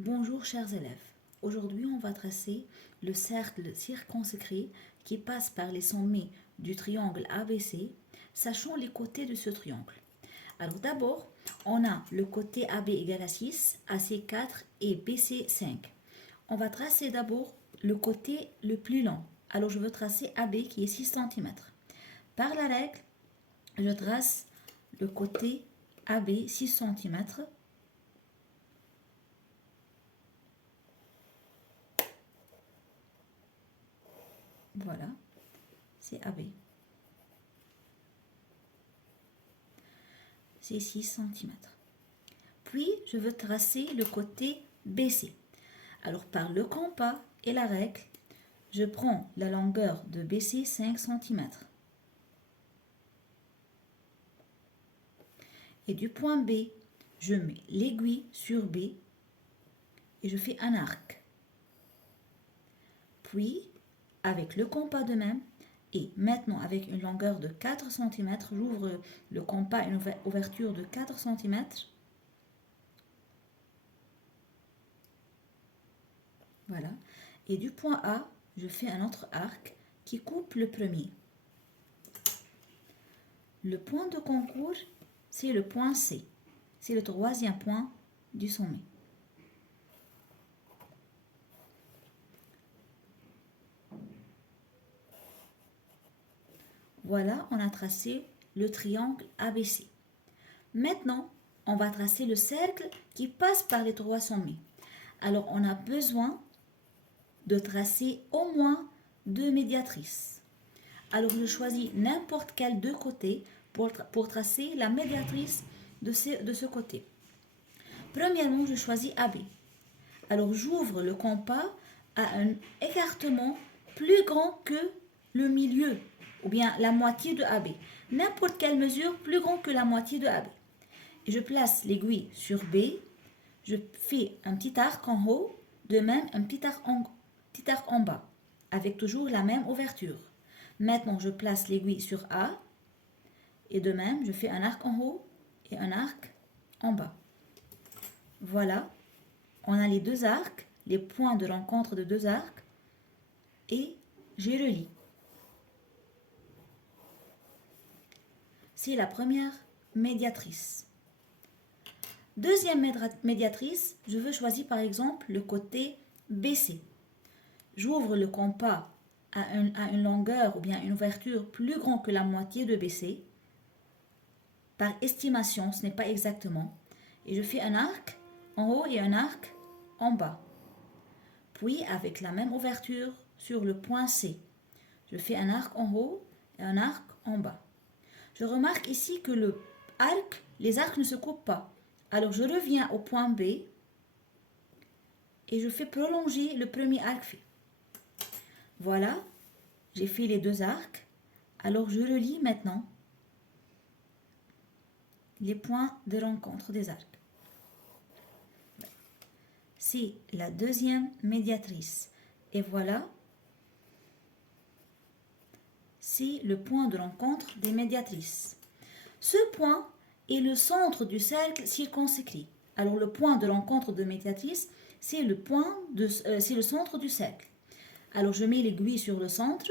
Bonjour chers élèves, aujourd'hui on va tracer le cercle circonscrit qui passe par les sommets du triangle ABC, sachant les côtés de ce triangle. Alors d'abord, on a le côté AB égale à 6, AC 4 et BC 5. On va tracer d'abord le côté le plus long. Alors je veux tracer AB qui est 6 cm. Par la règle, je trace le côté AB 6 cm. Voilà, c'est AB. C'est 6 cm. Puis, je veux tracer le côté BC. Alors, par le compas et la règle, je prends la longueur de BC 5 cm. Et du point B, je mets l'aiguille sur B et je fais un arc. Puis, avec le compas de même, et maintenant avec une longueur de 4 cm, j'ouvre le compas, une ouverture de 4 cm. Voilà. Et du point A, je fais un autre arc qui coupe le premier. Le point de concours, c'est le point C. C'est le troisième point du sommet. Voilà, on a tracé le triangle ABC. Maintenant, on va tracer le cercle qui passe par les trois sommets. Alors, on a besoin de tracer au moins deux médiatrices. Alors, je choisis n'importe quel deux côtés pour tracer la médiatrice de ce côté. Premièrement, je choisis AB. Alors, j'ouvre le compas à un écartement plus grand que le milieu, ou bien la moitié de AB. N'importe quelle mesure plus grande que la moitié de AB. Et je place l'aiguille sur B. Je fais un petit arc en haut, de même un petit arc en bas, avec toujours la même ouverture. Maintenant, je place l'aiguille sur A. Et de même, je fais un arc en haut et un arc en bas. Voilà, on a les deux arcs, les points de rencontre de deux arcs, et je relie. C'est la première médiatrice. Deuxième médiatrice, je veux choisir par exemple le côté BC. J'ouvre le compas à une longueur ou bien une ouverture plus grande que la moitié de BC. Par estimation, ce n'est pas exactement. Et je fais un arc en haut et un arc en bas. Puis avec la même ouverture sur le point C, je fais un arc en haut et un arc en bas. Je remarque ici que les arcs ne se coupent pas. Alors je reviens au point B et je fais prolonger le premier arc fait. Voilà, j'ai fait les deux arcs. Alors je relie maintenant les points de rencontre des arcs. C'est la deuxième médiatrice. Et voilà, c'est le point de rencontre des médiatrices. Ce point est le centre du cercle circonscrit. Alors le point de rencontre de médiatrice, c'est le centre du cercle. Alors je mets l'aiguille sur le centre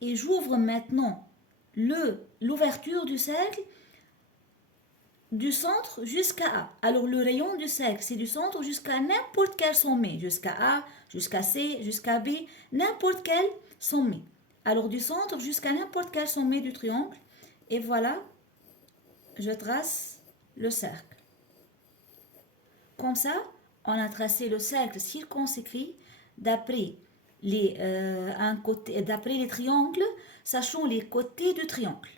et j'ouvre maintenant l'ouverture du cercle du centre jusqu'à A. Alors le rayon du cercle, c'est du centre jusqu'à n'importe quel sommet, jusqu'à A, jusqu'à C, jusqu'à B, n'importe quel sommet. Alors du centre jusqu'à n'importe quel sommet du triangle. Et voilà, je trace le cercle. Comme ça, on a tracé le cercle circonscrit d'après les triangles, sachant les côtés du triangle.